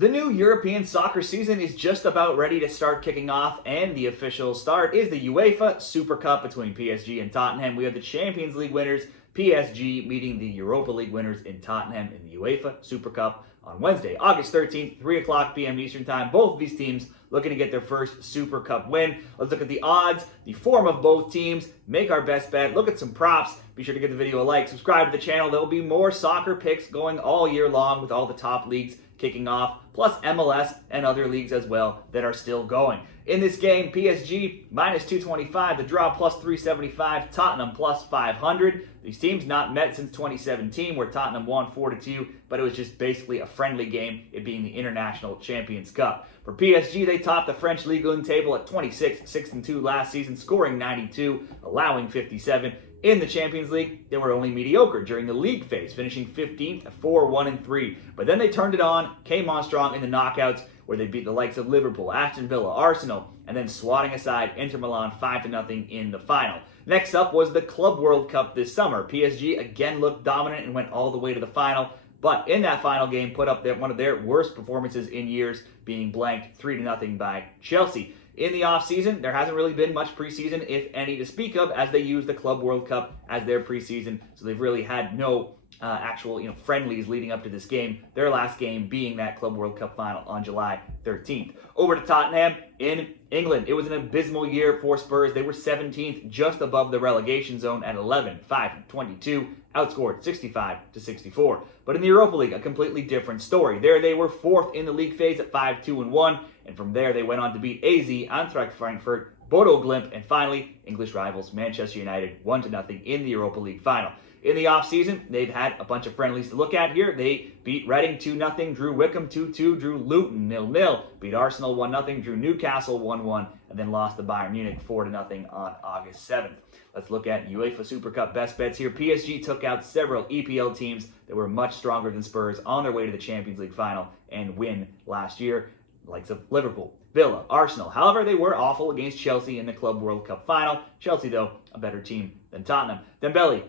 The new European soccer season is just about ready to start kicking off, and the official start is the UEFA Super Cup between PSG and Tottenham. We have the Champions League winners, PSG, meeting the Europa League winners in Tottenham in the UEFA Super Cup on Wednesday, August 13th, 3 o'clock p.m. Eastern Time. Both of these teams looking to get their first Super Cup win. Let's look at the odds, the form of both teams, make our best bet, look at some props. Be sure to give the video a like, subscribe to the channel. There will be more soccer picks going all year long with all the top leagues kicking off, plus MLS and other leagues as well that are still going. In this game, PSG minus 225, the draw plus 375, Tottenham plus 500. These teams not met since 2017, where Tottenham won 4-2, but it was just basically a friendly game, it being the International Champions Cup. For PSG, they topped the French Ligue 1 table at 26, 6-2 last season, scoring 92, allowing 57. In the Champions League, they were only mediocre during the league phase, finishing 15th at 4-1-3. But then they turned it on, came on strong in the knockouts, where they beat the likes of Liverpool, Aston Villa, Arsenal, and then swatting aside Inter Milan 5-0 in the final. Next up was the Club World Cup this summer. PSG again looked dominant and went all the way to the final, but in that final game put up one of their worst performances in years, being blanked 3-0 by Chelsea. In the offseason, there hasn't really been much preseason, if any, to speak of, as they use the Club World Cup as their preseason, so they've really had no actual friendlies leading up to this game, their last game being that Club World Cup final on July 13th. Over to Tottenham in England. It was an abysmal year for Spurs. They were 17th, just above the relegation zone at 11-5-22, outscored 65-64. But in the Europa League, a completely different story. There they were 4th in the league phase at 5-2-1, and from there they went on to beat AZ, Eintracht Frankfurt, Bodo Glimt, and finally, English rivals Manchester United 1-0 in the Europa League final. In the offseason, they've had a bunch of friendlies to look at here. They beat Reading 2-0, drew Wickham 2-2, drew Luton 0-0, beat Arsenal 1-0, drew Newcastle 1-1, and then lost to Bayern Munich 4-0 on August 7th. Let's look at UEFA Super Cup best bets here. PSG took out several EPL teams that were much stronger than Spurs on their way to the Champions League final and win last year, the likes of Liverpool, Villa, Arsenal. However, they were awful against Chelsea in the Club World Cup final. Chelsea, though, a better team than Tottenham. Dembele,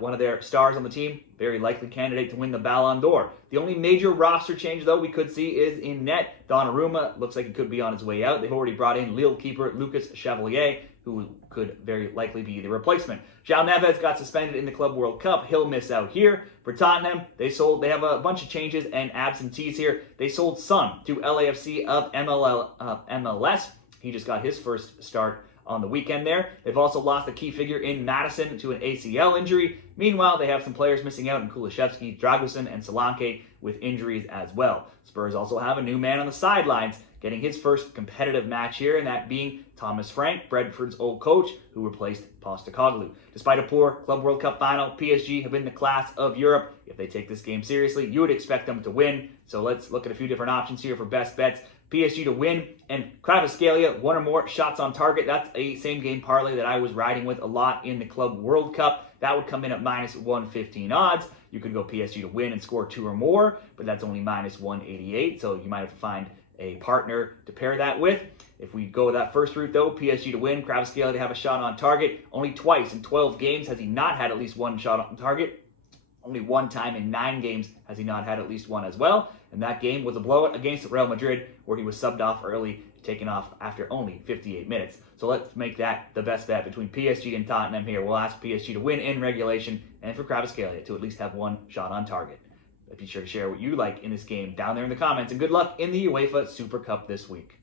one of their stars on the team, very likely candidate to win the Ballon d'Or. The only major roster change, though, we could see is in net. Donnarumma looks like he could be on his way out. They've already brought in Lille keeper Lucas Chevalier, who could very likely be the replacement. João Neves got suspended in the Club World Cup. He'll miss out here. For Tottenham, they have a bunch of changes and absentees here. They sold Son to LAFC of MLS. He just got his first start on the weekend there. They've also lost a key figure in Madison to an ACL injury. Meanwhile, they have some players missing out in Kulishevsky, Dragusin, and Solanke with injuries as well. Spurs also have a new man on the sidelines, getting his first competitive match here, and that being Thomas Frank, Brentford's old coach, who replaced Postecoglou. Despite a poor Club World Cup final, PSG have been the class of Europe. If they take this game seriously, you would expect them to win. So let's look at a few different options here for best bets. PSG to win, and Kvaratskhelia, one or more shots on target. That's a same-game parlay that I was riding with a lot in the Club World Cup. That would come in at minus 115 odds. You could go PSG to win and score 2 or more, but that's only minus 188, so you might have to find a partner to pair that with. If we go that first route, though, PSG to win, Kvaratskhelia to have a shot on target. Only twice in 12 games has he not had at least one shot on target. Only one time in 9 games has he not had at least one as well. And that game was a blowout against Real Madrid, where he was subbed off early, taken off after only 58 minutes. So let's make that the best bet between PSG and Tottenham here. We'll ask PSG to win in regulation and for Kvaratskhelia to at least have one shot on target. Be sure to share what you like in this game down there in the comments. And good luck in the UEFA Super Cup this week.